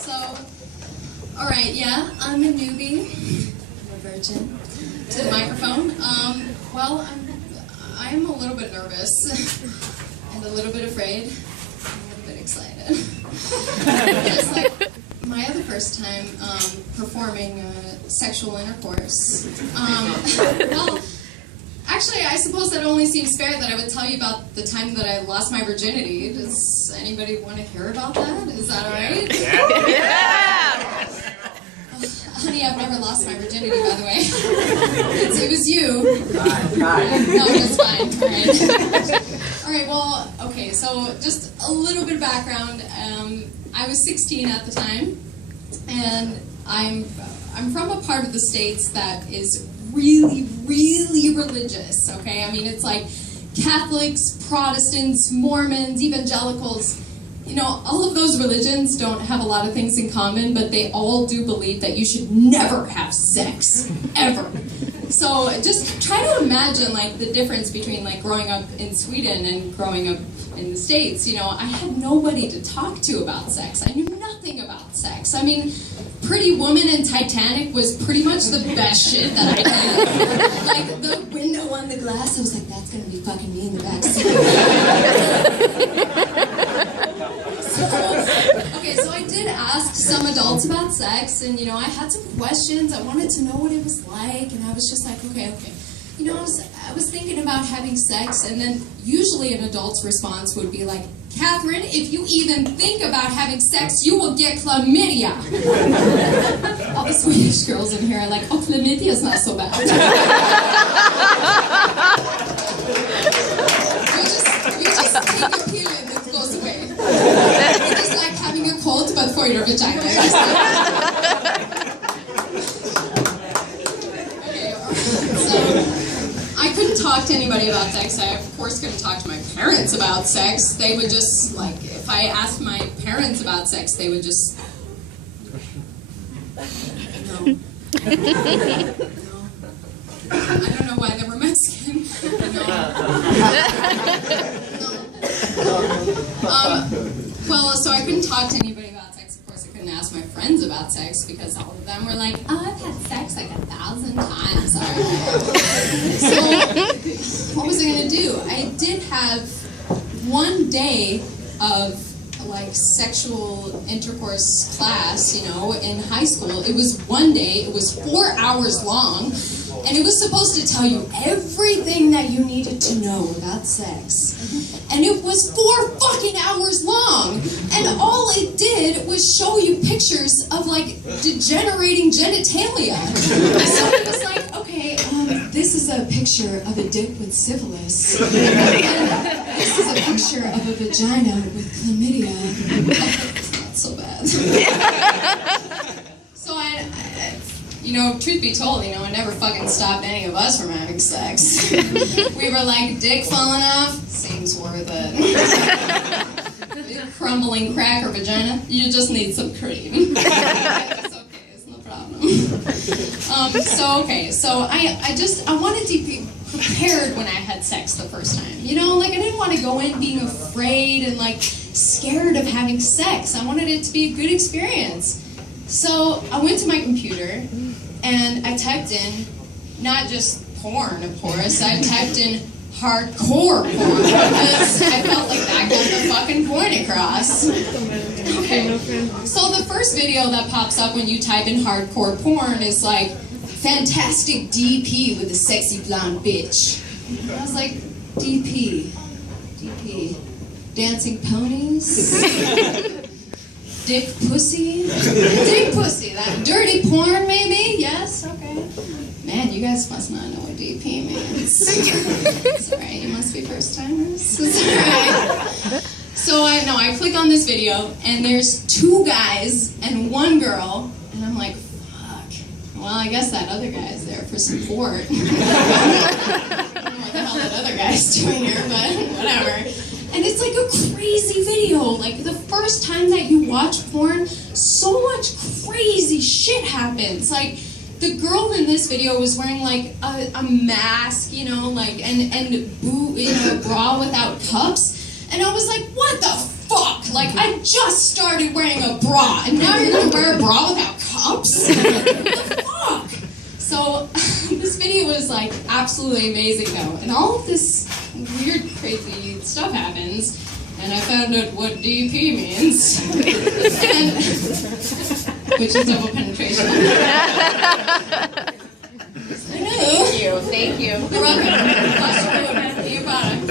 So, alright, yeah, I'm a newbie. I'm a virgin to the microphone. Well, I'm a little bit nervous and a little bit afraid. I'm a little bit excited. Just like my other first time performing sexual intercourse. Well, actually, I suppose that only seems fair that I would tell you about the time that I lost my virginity. Does anybody want to hear about that? Is that all right? Yeah! Honey, I've never lost my virginity, by the way. It was you. Hi. No, it's fine. All right. All right, well, okay, so just a little bit of background. I was 16 at the time, and I'm from a part of the States that is really, really religious, okay? I mean, it's like Catholics, Protestants, Mormons, evangelicals. You know, all of those religions don't have a lot of things in common, but they all do believe that you should never have sex, ever. So just try to imagine, like, the difference between, like, growing up in Sweden and growing up in the States. You know, I had nobody to talk to about sex. I knew nothing about sex. I mean, Pretty Woman and Titanic was pretty much the best shit that I did. Like, the window on the glass, I was like, that's gonna be fucking me in the back seat. Okay, so I did ask some adults about sex, and, you know, I had some questions. I wanted to know what it was like, and I was just like, okay. You know, I was thinking about having sex, and then usually an adult's response would be like, Catherine, if you even think about having sex, you will get chlamydia. All the Swedish girls in here are like, oh, chlamydia's not so bad. you just take a pill and it goes away. It's just like having a cold, but for your vagina. Okay, so I couldn't talk to anybody about sex. I, of course, couldn't talk to my parents about sex. They would just, like, if I asked my parents about sex, they would just... No. No. I don't know why they were Mexican. No. Well, so I couldn't talk to anybody about sex. Of course, I couldn't ask my friends about sex because all of them were like, oh, I've had sex like 1,000 times already. So, what was I going to do? I did have one day of, like, sexual intercourse class, you know, in high school. It was one day, it was 4 hours long, and it was supposed to tell you everything that you needed to know about sex. And it was 4 fucking hours long, and all it did was show you pictures of, like, degenerating genitalia. So it was like, okay, this is a picture of a dick with syphilis. And this is a picture of a vagina with chlamydia. It's not so bad. So you know, truth be told, you know, it never fucking stopped any of us from having sex. We were like, dick falling off, seems worth it. Crumbling crack or vagina, you just need some cream. It's okay, it's no problem. So I wanted to be prepared when I had sex the first time. You know, like, I didn't want to go in being afraid and, like, scared of having sex. I wanted it to be a good experience. So I went to my computer and I typed in, not just porn, of course, I typed in hardcore porn because I felt like that got the fucking point across. Okay, so the first video that pops up when you type in hardcore porn is like, fantastic DP with a sexy blonde bitch. And I was like, DP, dancing ponies? Dick pussy? Dick pussy, that dirty porn maybe? Yes, okay. Man, you guys must not know what DP means. It's alright, you must be first timers. It's alright. So I click on this video, and there's 2 guys and 1 girl, and I'm like, fuck. Well, I guess that other guy's there for support. I don't know what the hell that other guy's doing here, but whatever. And it's like a crazy video. Like, the first time that you watch porn, so much crazy shit happens. Like, the girl in this video was wearing, like, a mask, you know, like, and a bra without cups. And I was like, what the fuck? Like, I just started wearing a bra, and now you're gonna wear a bra without cups? What the fuck? So, this video was, like, absolutely amazing, though. And all of this weird, crazy stuff happens, and I found out what DP means. And, which is double penetration. Thank you. You're welcome. Your product.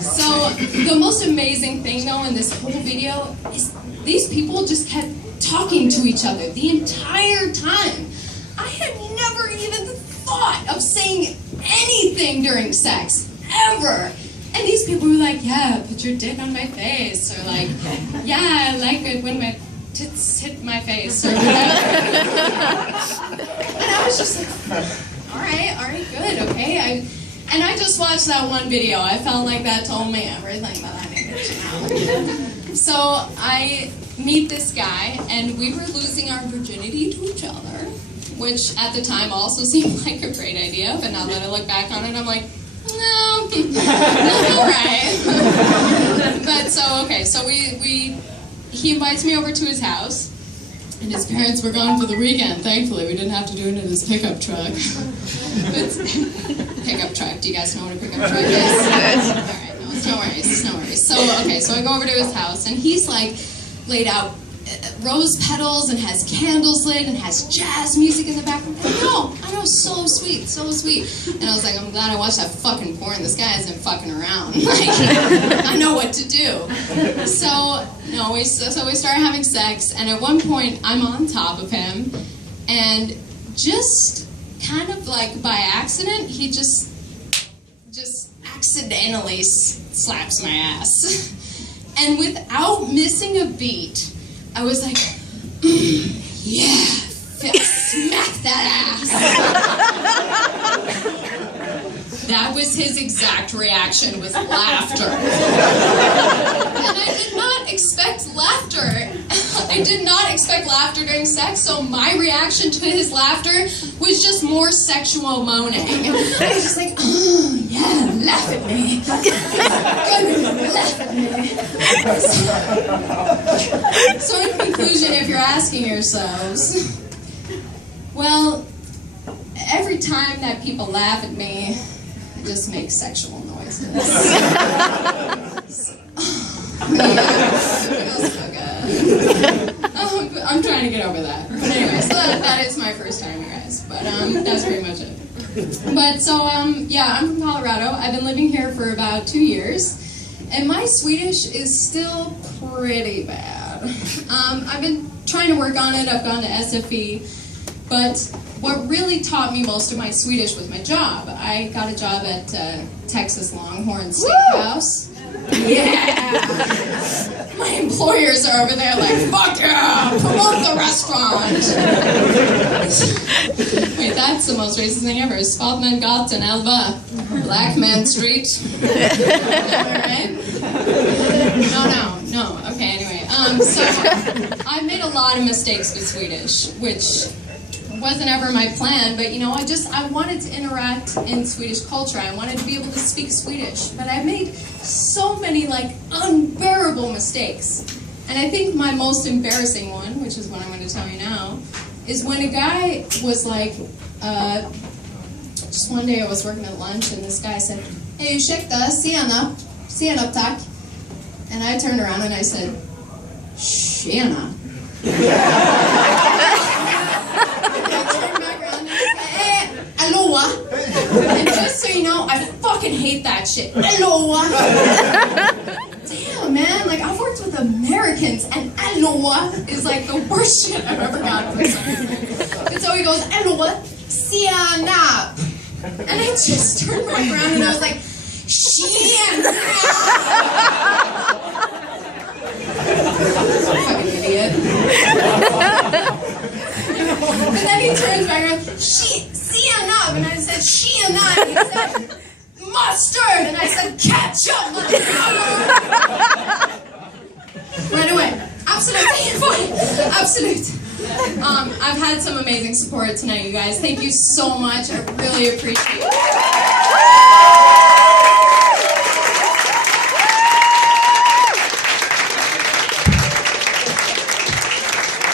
So, the most amazing thing, though, in this whole video is these people just kept talking to each other the entire time. I had never even thought of saying anything during sex, ever. And these people were like, yeah, put your dick on my face, or like, yeah, I like it when my tits hit my face, or whatever. And I was just like, all right, good, okay. And I just watched that one video. I felt like that told me everything that I needed to know. So I meet this guy, and we were losing our virginity to each other, which at the time also seemed like a great idea, but now that I look back on it, I'm like, no, all right. But so he invites me over to his house, and his parents were gone for the weekend. Thankfully, we didn't have to do it in his pickup truck. Pickup truck, do you guys know what a pickup truck is? All right, no worries. So I go over to his house, and he's like laid out rose petals and has candles lit and has jazz music in the background. I know, so sweet. And I was like, I'm glad I watched that fucking porn. This guy isn't fucking around. Like, I know what to do. So we started having sex, and at one point I'm on top of him, and just kind of like by accident, he just accidentally slaps my ass. And without missing a beat, I was like, yeah, smack that ass. That was his exact reaction, with laughter. And I did not expect laughter. I did not expect laughter during sex, so my reaction to his laughter was just more sexual moaning. I was just like, oh, yeah, laugh at me. Good, laugh at me. So in conclusion, if you're asking yourselves, well, every time that people laugh at me, I just make sexual noises. I'm trying to get over that. But anyway, so that is my first time, you guys. But that's pretty much it. But so, yeah, I'm from Colorado. I've been living here for about 2 years. And my Swedish is still pretty bad. I've been trying to work on it. I've gone to SFE. But what really taught me most of my Swedish was my job. I got a job at Texas Longhorn Steakhouse. Yeah! My employers are over there like, fuck yeah! Promote the restaurant! Wait, that's the most racist thing ever. Spaltman and Elva. Black Man Street. Alright? No. Okay, anyway. So, I made a lot of mistakes with Swedish, which wasn't ever my plan, but I wanted to interact in Swedish culture. I wanted to be able to speak Swedish, but I made so many unbearable mistakes. And I think my most embarrassing one, which is what I'm going to tell you now, is when a guy was like, just one day I was working at lunch, and this guy said, "Hey, ursäkta, senap tack." And I turned around and I said, "Tjena." Aloha. And just so you know, I fucking hate that shit. Aloha. Damn, man. I've worked with Americans, and aloha is the worst shit I've ever gotten for some reason. And so he goes, aloha, sianap. And I just turned back around and I was like, sianap. Fucking idiot. And then he turns back around, sianap, and I said, sianap, and he said, mustard, and I said, ketchup, motherfucker. Right away. Absolute. I've had some amazing support tonight, you guys. Thank you so much. I really appreciate it.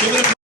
Give it a